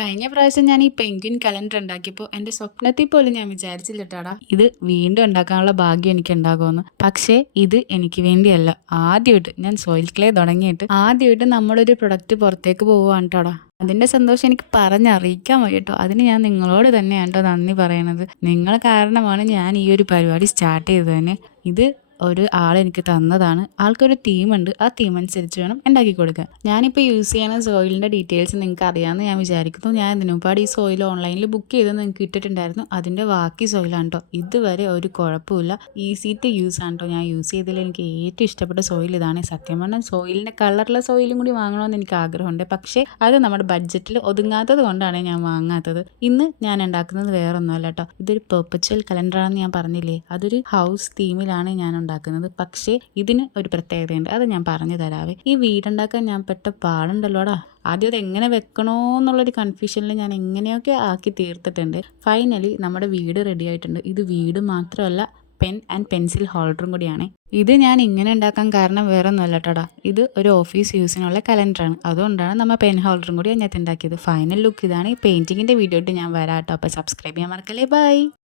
കഴിഞ്ഞ പ്രാവശ്യം ഞാൻ ഈ പെൻഗ്വിൻ കലണ്ടർ ഉണ്ടാക്കിയപ്പോൾ എൻ്റെ സ്വപ്നത്തിൽ പോലും ഞാൻ വിചാരിച്ചില്ലട്ടാടാ ഇത് വീണ്ടും ഉണ്ടാക്കാനുള്ള ഭാഗ്യം എനിക്ക് ഉണ്ടാകുമെന്ന്. പക്ഷേ ഇത് എനിക്ക് വേണ്ടിയല്ല. ആദ്യമായിട്ട് ഞാൻ സോയിൽ ക്ലേ തുടങ്ങിയിട്ട് ആദ്യമായിട്ട് നമ്മളൊരു പ്രൊഡക്റ്റ് പുറത്തേക്ക് പോവുകയാണ് കേട്ടോടാ. അതിൻ്റെ സന്തോഷം എനിക്ക് പറഞ്ഞറിയിക്കാൻ വയ്യ കേട്ടോ. അതിന് ഞാൻ നിങ്ങളോട് തന്നെയാണ് കേട്ടോ നന്ദി പറയണത്. നിങ്ങൾ കാരണമാണ് ഞാൻ ഈ ഒരു പരിപാടി സ്റ്റാർട്ട് ചെയ്തത് തന്നെ. ഇത് ഒരു ആളെനിക്ക് തന്നതാണ്. ആൾക്കൊരു തീമുണ്ട്. ആ തീം അനുസരിച്ച് വേണം ഉണ്ടാക്കി കൊടുക്കാൻ. ഞാനിപ്പോൾ യൂസ് ചെയ്യുന്ന സോയിലിൻ്റെ ഡീറ്റെയിൽസ് നിങ്ങൾക്ക് അറിയാമെന്ന് ഞാൻ വിചാരിക്കുന്നു. ഞാൻ ഇതിനു മുമ്പാട് ഈ സോയിൽ ഓൺലൈനിൽ ബുക്ക് ചെയ്ത് നിങ്ങൾക്ക് ഇട്ടിട്ടുണ്ടായിരുന്നു. അതിൻ്റെ ബാക്കി സോയിലാണ് കേട്ടോ. ഇതുവരെ ഒരു കുഴപ്പമില്ല. ഈസി ടു യൂസ് ആണ് കേട്ടോ. ഞാൻ യൂസ് ചെയ്തതിൽ എനിക്ക് ഏറ്റവും ഇഷ്ടപ്പെട്ട സോയിൽ ഇതാണ്. സത്യം പറഞ്ഞാൽ സോയിലിൻ്റെ കളറുള്ള സോയിലും കൂടി വാങ്ങണമെന്ന് എനിക്ക് ആഗ്രഹമുണ്ട്. പക്ഷേ അത് നമ്മുടെ ബഡ്ജറ്റിൽ ഒതുങ്ങാത്തത് കൊണ്ടാണ് ഞാൻ വാങ്ങാത്തത്. ഇന്ന് ഞാൻ ഉണ്ടാക്കുന്നത് വേറൊന്നുമല്ല കേട്ടോ. ഇതൊരു പെർപ്പച്വൽ കലണ്ടറാണെന്ന് ഞാൻ പറഞ്ഞില്ലേ. അതൊരു ഹൗസ് തീമിലാണ് ഞാൻ ഉണ്ടാക്കുന്നത്. പക്ഷേ ഇതിന് ഒരു പ്രത്യേകതയുണ്ട്. അത് ഞാൻ പറഞ്ഞു തരാവേ. ഈ വീടുണ്ടാക്കാൻ ഞാൻ പെട്ട പാടുണ്ടല്ലോടാ. ആദ്യം അത് എങ്ങനെ വെക്കണോ എന്നുള്ളൊരു കൺഫ്യൂഷനിൽ ഞാൻ എങ്ങനെയൊക്കെ ആക്കി തീർത്തിട്ടുണ്ട്. ഫൈനലി നമ്മുടെ വീട് റെഡി ആയിട്ടുണ്ട്. ഇത് വീട് മാത്രമല്ല, പെൻ ആൻഡ് പെൻസിൽ ഹോൾഡറും കൂടിയാണ്. ഇത് ഞാൻ ഇങ്ങനെ ഉണ്ടാക്കാൻ കാരണം വേറെ ഒന്നുമല്ല കേട്ടോടാ. ഇത് ഒരു ഓഫീസ് യൂസിനുള്ള കലണ്ടറാണ്. അതുകൊണ്ടാണ് നമ്മൾ പെൻ ഹോൾഡറും കൂടി അതിനകത്ത് ഉണ്ടാക്കിയത്. ഫൈനൽ ലുക്ക് ഇതാണ്. ഈ പെയിൻറ്റിങ്ങിൻ്റെ വീഡിയോ ഇട്ട് ഞാൻ വരാം കേട്ടോ. അപ്പോൾ സബ്സ്ക്രൈബ് ചെയ്യാൻ മറക്കല്ലേ. ബൈ.